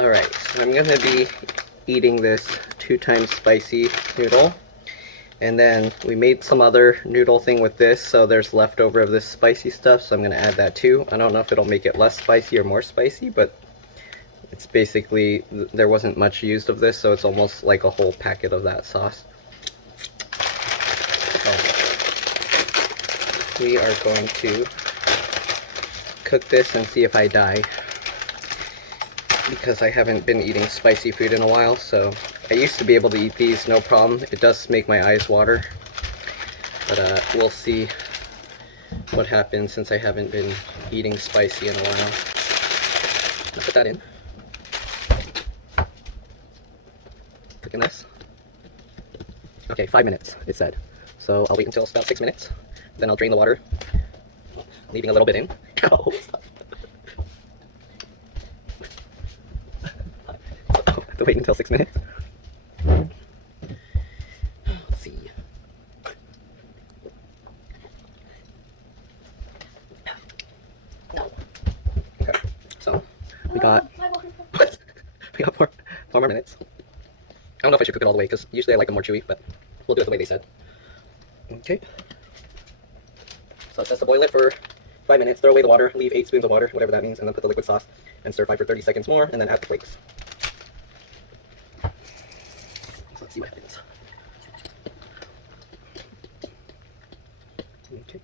Alright, so I'm gonna be eating this 2 times spicy noodle. And then we made some other noodle thing with this, so there's leftover of this spicy stuff, so I'm gonna add that too. I don't know if it'll make it less spicy or more spicy, but it's basically, there wasn't much used of this, so it's almost like a whole packet of that sauce. So we are going to cook this and see if I die, because I haven't been eating spicy food in a while. So I used to be able to eat these no problem. It does make my eyes water, but we'll see what happens since I haven't been eating spicy in a while. I'll put that in. Cooking this. Okay, 5 minutes it said. So I'll wait until it's about 6 minutes. Then I'll drain the water, leaving a little bit in. Ow, stop. I have to wait until 6 minutes. Let's see. Okay, so we got we got four more minutes. I don't know if I should cook it all the way because usually I like them more chewy, but we'll do it the way they said. Okay. So it says to boil it for 5 minutes, throw away the water, leave 8 spoons of water, whatever that means, and then put the liquid sauce and stir fry for 30 seconds more, and then add the flakes. So let's see what happens. Okay.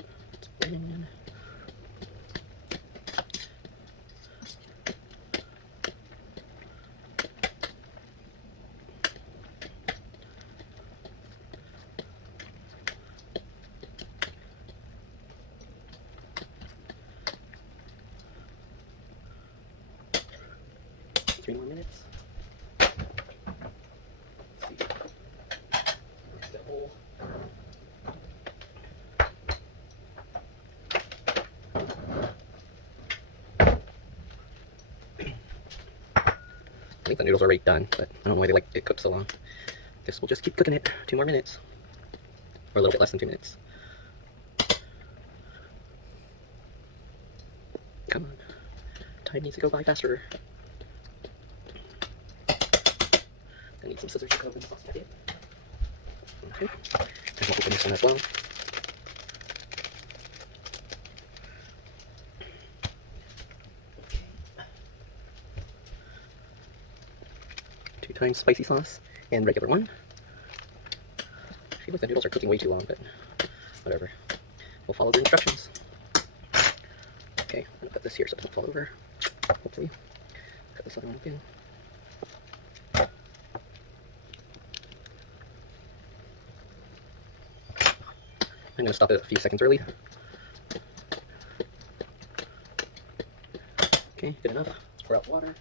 Three more minutes. Let's see. The whole. I think the noodles are already done, but I don't know why they like it cooked so long. Guess we'll just keep cooking it 2 more minutes. Or a little bit less than 2 minutes. Come on. Time needs to go by faster. I need some scissors to cut open the sauce packet. Okay. And we'll open this one as well. Okay. 2 times spicy sauce and regular one. I feel like the noodles are cooking way too long, but whatever. We'll follow the instructions. Okay, I'm gonna put this here so it doesn't fall over. Hopefully. Cut this other one open. I'm going to stop it a few seconds early. Okay, good enough. Let's pour out the water.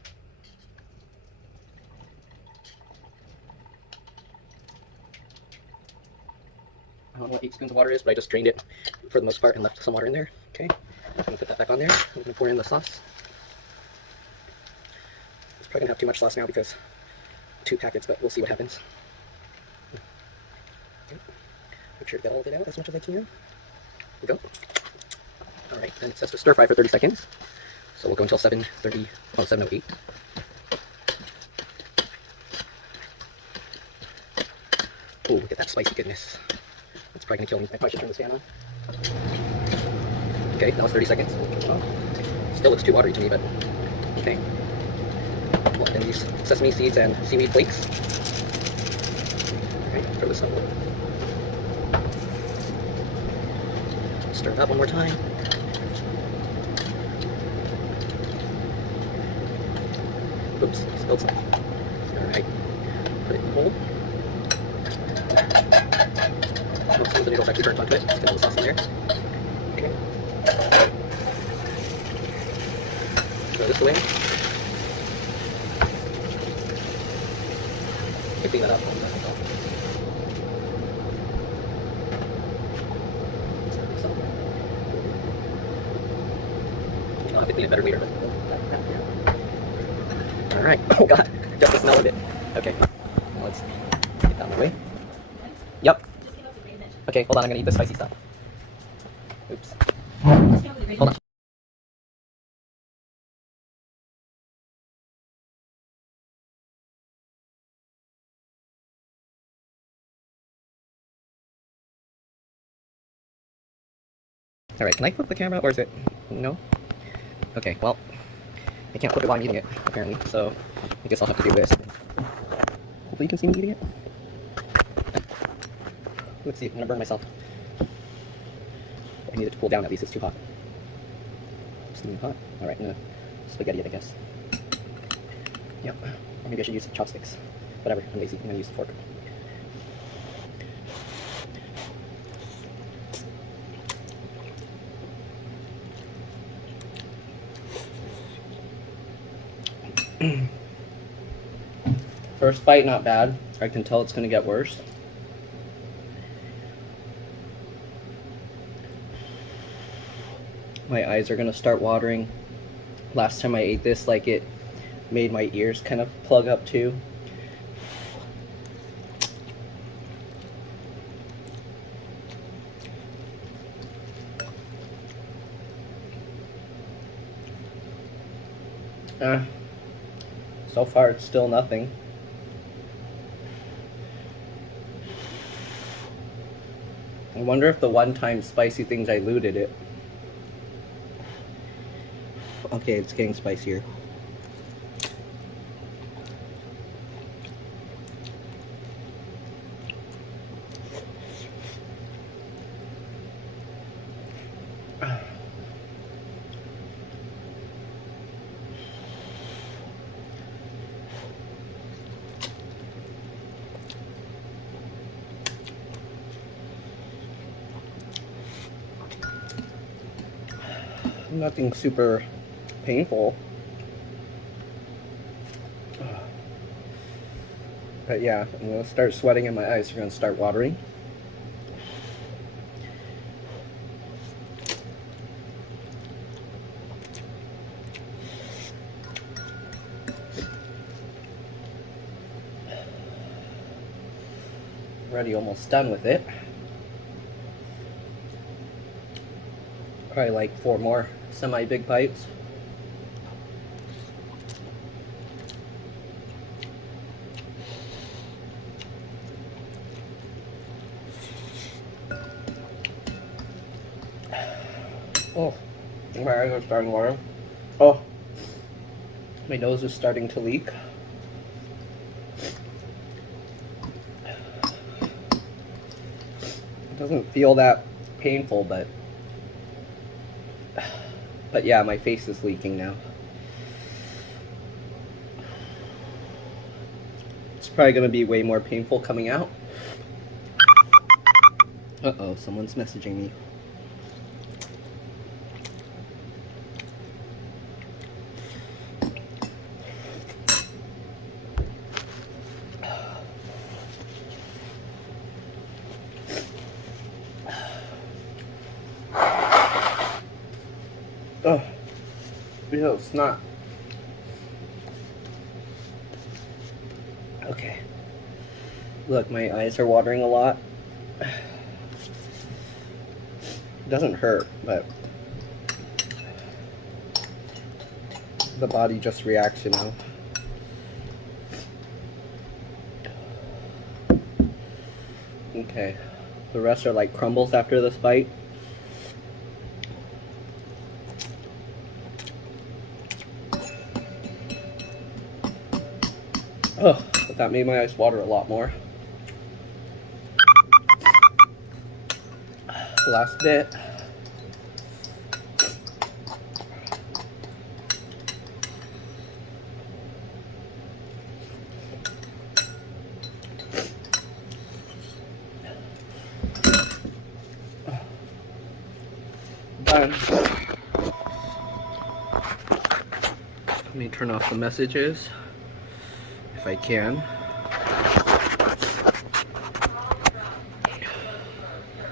I don't know what 8 spoons of water is, but I just drained it for the most part and left some water in there. Okay, I'm going to put that back on there. I'm going to pour in the sauce. It's probably going to have too much sauce now because 2 packets, but we'll see what happens. Okay. Make sure to get all of it out as much as I can. There we go. Alright, then it says to stir fry for 30 seconds. So we'll go until 7:08. Oh, look at that spicy goodness. That's probably going to kill me. I probably should turn this fan on. Okay, that was 30 seconds. Oh, still looks too watery to me, but okay. Well, then these sesame seeds and seaweed flakes. Okay, throw this up. Stir it up one more time. Oops, spilled some. Alright, put it in the bowl. Oh, some of the noodles actually burnt onto it. Let's get a little sauce in there. Okay. Throw this away. Clean that up. I'll have to clean it better later. Alright. Oh god. Just the smell of it. Okay. Let's get that out of the way. Yep. Okay, hold on. I'm going to eat the spicy stuff. Oops. Hold on. Alright, can I flip the camera, or is it... no? Okay, well, I can't flip it while I'm eating it, apparently, so I guess I'll have to do this. Hopefully you can see me eating it. Let's see, I'm gonna burn myself. I need it to cool down, at least it's too hot. Steaming hot. Alright, I'm gonna spaghetti it, I guess. Yep. Or maybe I should use chopsticks. Whatever, I'm lazy, I'm gonna use the fork. First bite, not bad. I can tell it's gonna get worse. My eyes are gonna start watering. Last time I ate this, like, it made my ears kind of plug up too. So far it's still nothing. I wonder if the one-time spicy thing diluted it. Okay, it's getting spicier. Nothing super painful. But yeah, I'm gonna start sweating and my eyes are gonna start watering. Already almost done with it. Probably like 4 more semi-big bites. Oh, my eyes are starting to water. Oh, my nose is starting to leak. It doesn't feel that painful, but yeah, my face is leaking now. It's probably going to be way more painful coming out. Uh-oh, someone's messaging me. Oh, ew, snot. Okay. Look, my eyes are watering a lot. It doesn't hurt, but the body just reacts, you know. Okay. The rest are like crumbles after this bite. Oh, but that made my eyes water a lot more. Last bit. Done. Let me turn off the messages. If I can.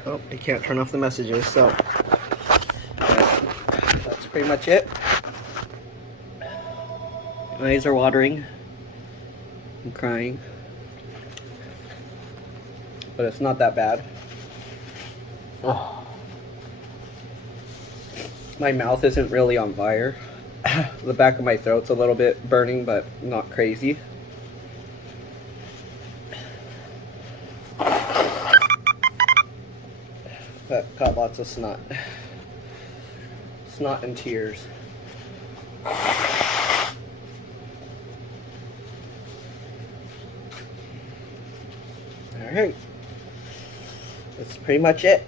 Oh, I can't turn off the messages, so that's pretty much it. My eyes are watering. I'm crying. But it's not that bad. Oh. My mouth isn't really on fire. The back of my throat's a little bit burning, but not crazy. But got lots of snot. snot and tears. Alright. That's pretty much it.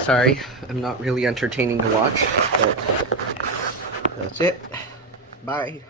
Sorry, I'm not really entertaining to watch, but that's it. Bye.